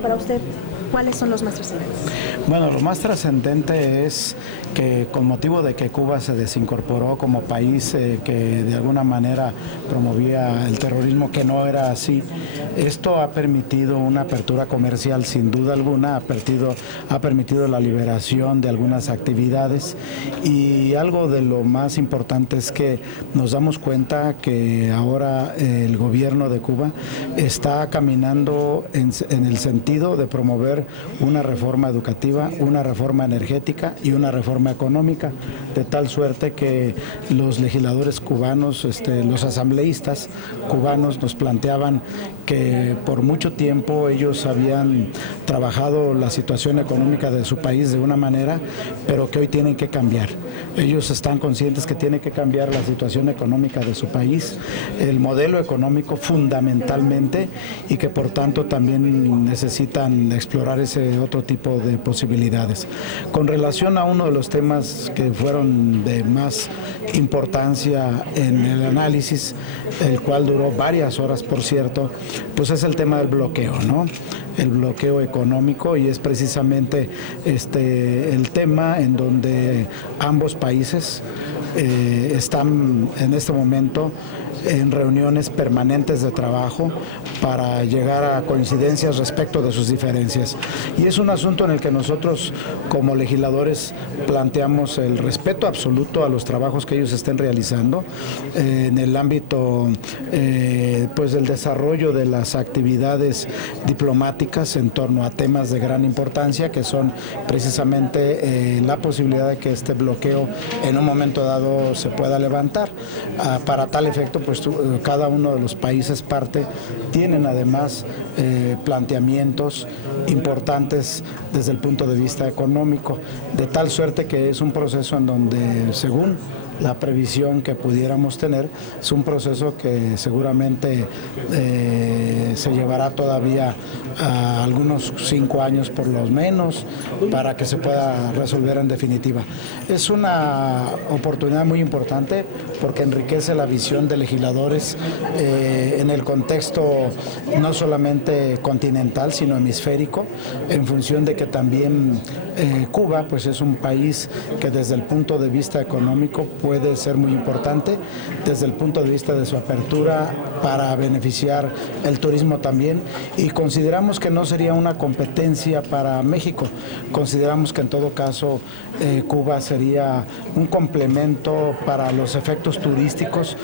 para usted, ¿cuáles son los más trascendentes? Bueno, lo más trascendente es que con motivo de que Cuba se desincorporó como país que de alguna manera promovía el terrorismo, que no era así, esto ha permitido una apertura comercial sin duda alguna, ha permitido la liberación de algunas actividades, y algo de lo más importante es que nos damos cuenta que ahora el gobierno de Cuba está caminando en el sentido de promover una reforma educativa, una reforma energética y una reforma económica, de tal suerte que los legisladores cubanos, los asambleístas cubanos nos planteaban que por mucho tiempo ellos habían trabajado la situación económica de su país de una manera, pero que hoy tienen que cambiar. Ellos están conscientes que tiene que cambiar la situación económica de su país, el modelo económico fundamentalmente, y que por tanto también necesitan explorar ese otro tipo de posibilidades. Con relación a uno de los temas que fueron de más importancia en el análisis, el cual duró varias horas, por cierto, pues es el tema del bloqueo, ¿no? El bloqueo económico, y es precisamente el tema en donde ambos países están en este momento en reuniones permanentes de trabajo para llegar a coincidencias respecto de sus diferencias. Y es un asunto en el que nosotros como legisladores planteamos el respeto absoluto a los trabajos que ellos estén realizando en el ámbito pues del desarrollo de las actividades diplomáticas en torno a temas de gran importancia, que son precisamente la posibilidad de que este bloqueo en un momento dado se pueda levantar. Para tal efecto, pues cada uno de los países parte tienen además planteamientos importantes desde el punto de vista económico, de tal suerte que es un proceso en donde, según la previsión que pudiéramos tener, es un proceso que seguramente se llevará todavía a algunos 5 años por lo menos para que se pueda resolver en definitiva. Es una oportunidad muy importante porque enriquece la visión de legisladores en el contexto no solamente continental sino hemisférico, en función de que también Cuba pues es un país que desde el punto de vista económico puede ser muy importante, desde el punto de vista de su apertura para beneficiar el turismo también, y consideramos que no sería una competencia para México. Consideramos que en todo caso Cuba sería un complemento para los efectos turísticos,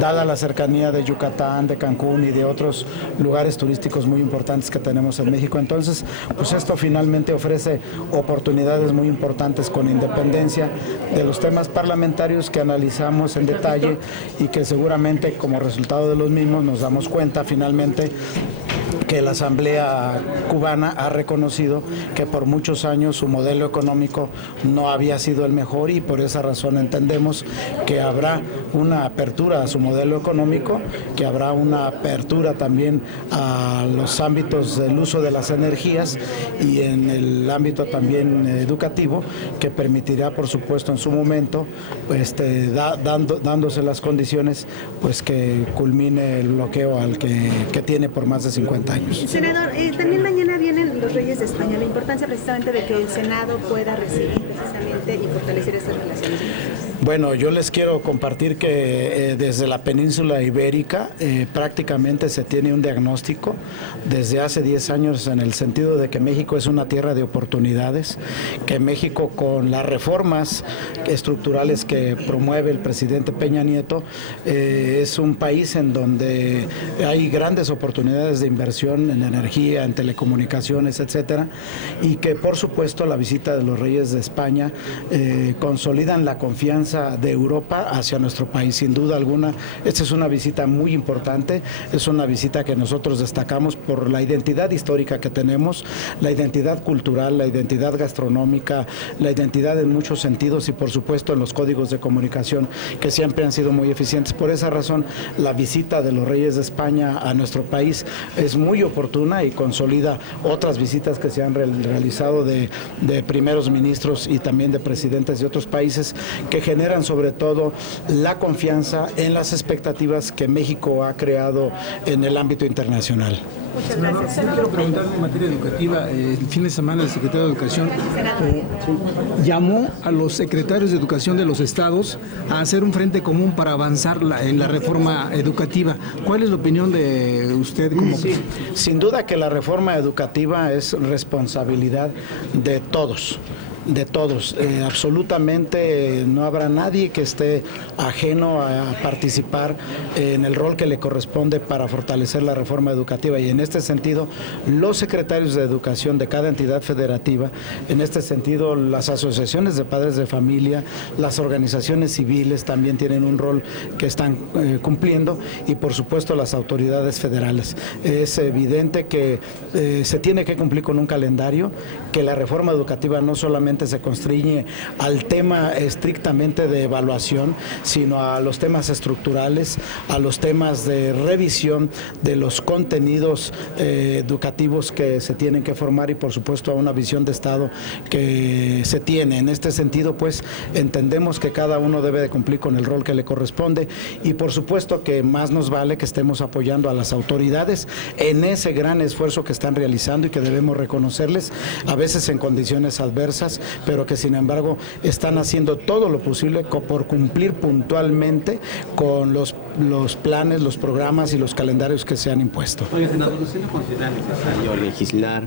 dada la cercanía de Yucatán, de Cancún y de otros lugares turísticos muy importantes que tenemos en México. Entonces, pues esto finalmente ofrece oportunidades muy importantes, con independencia de los temas parlamentarios que analizamos en detalle y que seguramente como resultado de los mismos nos damos cuenta finalmente que la Asamblea cubana ha reconocido que por muchos años su modelo económico no había sido el mejor, y por esa razón entendemos que habrá una apertura a su modelo económico, que habrá una apertura también a los ámbitos del uso de las energías y en el ámbito también educativo, que permitirá por supuesto en su momento dándose las condiciones pues que culmine el bloqueo al que tiene por más de 50 años. Senador, también mañana vienen los Reyes de España, la importancia precisamente de que el Senado pueda recibir precisamente y fortalecer estas relaciones. Bueno, yo les quiero compartir que desde la península ibérica prácticamente se tiene un diagnóstico desde hace 10 años en el sentido de que México es una tierra de oportunidades, que México, con las reformas estructurales que promueve el presidente Peña Nieto, es un país en donde hay grandes oportunidades de inversión en energía, en telecomunicaciones, etcétera, y que por supuesto la visita de los Reyes de España consolidan la confianza de Europa hacia nuestro país. Sin duda alguna, esta es una visita muy importante, es una visita que nosotros destacamos por la identidad histórica que tenemos, la identidad cultural, la identidad gastronómica, la identidad en muchos sentidos y por supuesto en los códigos de comunicación que siempre han sido muy eficientes. Por esa razón, la visita de los Reyes de España a nuestro país es muy oportuna y consolida otras visitas que se han realizado de primeros ministros y también de de presidentes de otros países que generan sobre todo la confianza en las expectativas que México ha creado en el ámbito internacional. Muchas gracias. Yo quiero preguntarle en materia educativa. El fin de semana el secretario de Educación llamó a los secretarios de Educación de los estados a hacer un frente común para avanzar en la reforma educativa. ¿Cuál es la opinión de usted como Sí, sin duda que la reforma educativa es responsabilidad de todos. Absolutamente no habrá nadie que esté ajeno a participar en el rol que le corresponde para fortalecer la reforma educativa, y en este sentido los secretarios de educación de cada entidad federativa, en este sentido las asociaciones de padres de familia, las organizaciones civiles también tienen un rol que están cumpliendo, y por supuesto las autoridades federales. Es evidente que se tiene que cumplir con un calendario, que la reforma educativa no solamente se constriñe al tema estrictamente de evaluación, sino a los temas estructurales, a los temas de revisión de los contenidos educativos que se tienen que formar, y por supuesto a una visión de Estado que se tiene. En este sentido, pues, entendemos que cada uno debe de cumplir con el rol que le corresponde, y por supuesto que más nos vale que estemos apoyando a las autoridades en ese gran esfuerzo que están realizando y que debemos reconocerles, a veces en condiciones adversas, pero que sin embargo están haciendo todo lo posible por cumplir puntualmente con los planes, los programas y los calendarios que se han impuesto. Oiga, senador, ¿usted no considera necesario legislar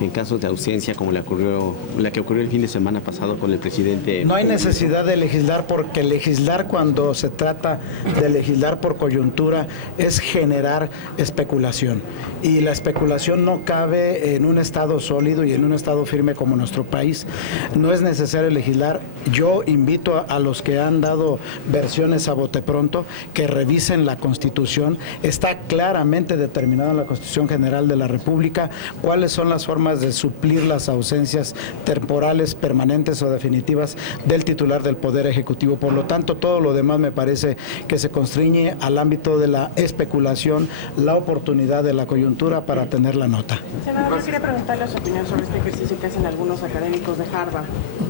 en casos de ausencia como la que ocurrió el fin de semana pasado con el presidente? No hay necesidad de legislar, porque legislar, cuando se trata de legislar por coyuntura, es generar especulación, y la especulación no cabe en un Estado sólido y en un Estado firme como nuestro país. No es necesario legislar. Yo invito a los que han dado versiones a bote pronto que revisen la Constitución. Está claramente determinado en la Constitución General de la República cuáles son las formas de suplir las ausencias temporales, permanentes o definitivas del titular del Poder Ejecutivo. Por lo tanto, todo lo demás me parece que se constriñe al ámbito de la especulación, la oportunidad de la coyuntura para tener la nota. Senador, yo quería preguntarle su opinión sobre este ejercicio que hacen algunos académicos de Harvard,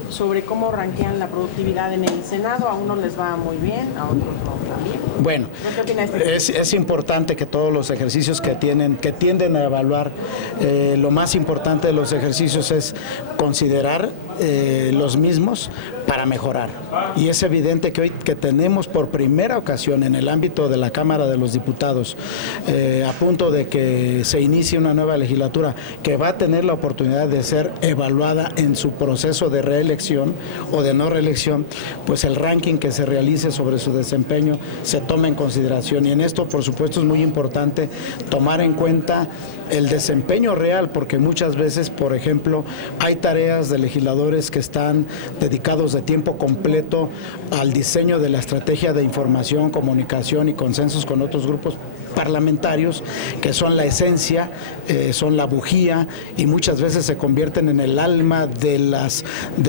sobre cómo rankean la productividad en el Senado. A unos les va muy bien, a otros no tan bien. Bueno, ¿Qué opina de este? es importante que todos los ejercicios que tienden a evaluar, lo más importante de los ejercicios es considerar los mismos para mejorar. Y es evidente que hoy que tenemos por primera ocasión en el ámbito de la Cámara de los Diputados, a punto de que se inicie una nueva legislatura que va a tener la oportunidad de ser evaluada en su proceso de reelección o de no reelección, pues el ranking que se realice sobre su desempeño se toma en consideración. Y en esto, por supuesto, es muy importante tomar en cuenta el desempeño real, porque muchas veces, por ejemplo, hay tareas de legisladores que están dedicados de tiempo completo al diseño de la estrategia de información, comunicación y consensos con otros grupos parlamentarios, que son la esencia, son la bujía, y muchas veces se convierten en el alma de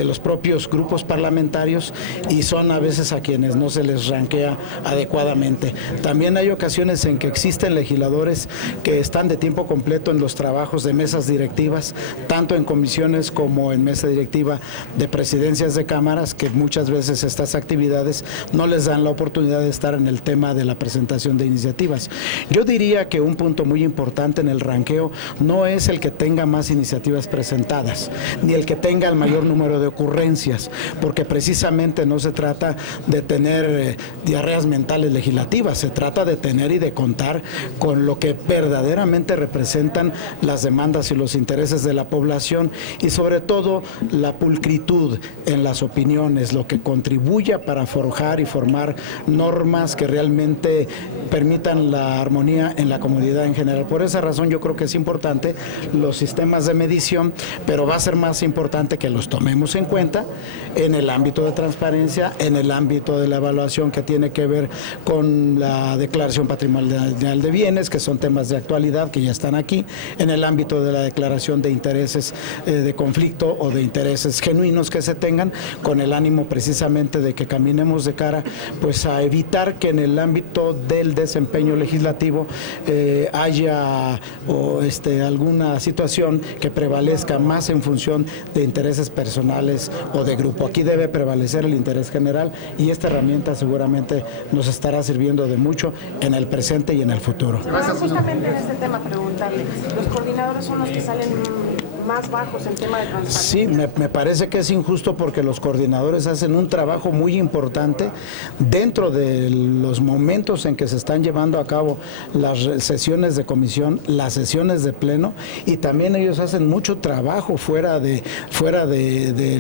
los propios grupos parlamentarios, y son a veces a quienes no se les ranquea adecuadamente. También hay ocasiones en que existen legisladores que están de tiempo completo en los trabajos de mesas directivas, tanto en comisiones como en mesa directiva de presidencias de cámaras, que muchas veces estas actividades no les dan la oportunidad de estar en el tema de la presentación de iniciativas. Yo diría que un punto muy importante en el ranqueo no es el que tenga más iniciativas presentadas, ni el que tenga el mayor número de ocurrencias, porque precisamente no se trata de tener diarreas mentales legislativas, se trata de tener y de contar con lo que verdaderamente representan las demandas y los intereses de la población, y sobre todo la pulcritud en las opiniones, lo que contribuya para forjar y formar normas que realmente permitan la armonía en la comunidad en general. Por esa razón yo creo que es importante los sistemas de medición, pero va a ser más importante que los tomemos en cuenta en el ámbito de transparencia, en el ámbito de la evaluación que tiene que ver con la declaración patrimonial de bienes, que son temas de actualidad que ya están aquí, en el ámbito de la declaración de intereses de conflicto o de intereses genuinos que se tengan, con el ánimo precisamente de que caminemos de cara pues a evitar que en el ámbito del desempeño legislativo haya alguna situación que prevalezca más en función de intereses personales o de grupo. Aquí debe prevalecer el interés general y esta herramienta seguramente nos estará sirviendo de mucho en el presente y en el futuro. Justamente en este tema preguntarle, ¿los coordinadores son los que salen más bajos en tema de transparencia? Sí, me parece que es injusto porque los coordinadores hacen un trabajo muy importante dentro de los momentos en que se están llevando a cabo las sesiones de comisión, las sesiones de pleno, y también ellos hacen mucho trabajo fuera de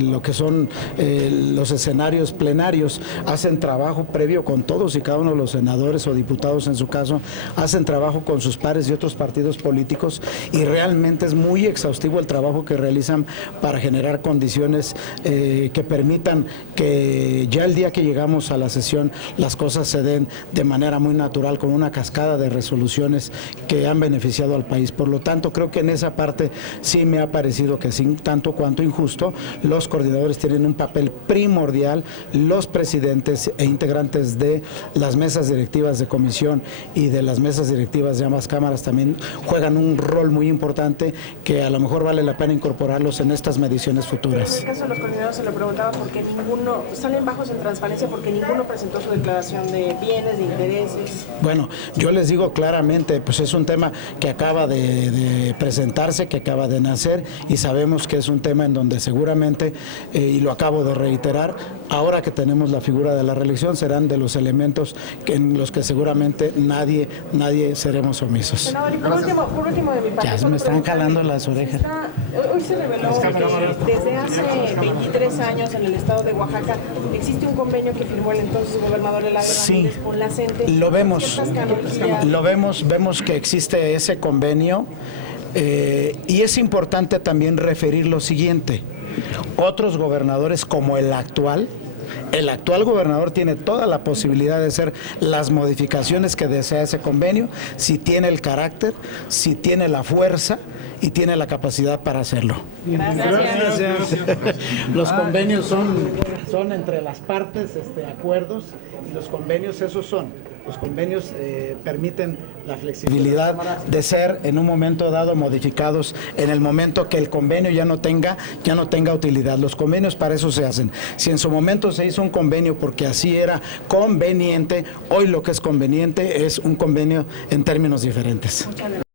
lo que son los escenarios plenarios. Hacen trabajo previo con todos y cada uno de los senadores o diputados en su caso, hacen trabajo con sus pares de otros partidos políticos y realmente es muy exhaustivo el trabajo que realizan para generar condiciones que permitan que ya el día que llegamos a la sesión las cosas se den de manera muy natural, con una cascada de resoluciones que han beneficiado al país. Por lo tanto, creo que en esa parte sí me ha parecido que sin tanto cuanto injusto, los coordinadores tienen un papel primordial, los presidentes e integrantes de las mesas directivas de comisión y de las mesas directivas de ambas cámaras también juegan un rol muy importante que a lo mejor vale la pena incorporarlos en estas mediciones futuras. En el caso de los coordinadores se lo preguntaba porque ninguno, salen bajos en transparencia porque ninguno presentó su declaración de bienes, de intereses. Bueno, yo les digo claramente, pues es un tema que acaba de presentarse, que acaba de nacer y sabemos que es un tema en donde seguramente, y lo acabo de reiterar, ahora que tenemos la figura de la reelección serán de los elementos en los que seguramente nadie seremos omisos. Senador, y por último de mi parte, Ya se me están jalando las orejas. Hoy se reveló que desde hace 23 años en el estado de Oaxaca existe un convenio que firmó el entonces gobernador Eladio Ramírez con la CENTE. Vemos que existe ese convenio y es importante también referir lo siguiente. Otros gobernadores como el actual gobernador tiene toda la posibilidad de hacer las modificaciones que desea ese convenio, si tiene el carácter, si tiene la fuerza y tiene la capacidad para hacerlo. Gracias. Los convenios son entre las partes, acuerdos, y los convenios esos son. Los convenios permiten la flexibilidad de ser en un momento dado modificados en el momento que el convenio ya no tenga utilidad. Los convenios para eso se hacen. Si en su momento se hizo un convenio porque así era conveniente, hoy lo que es conveniente es un convenio en términos diferentes.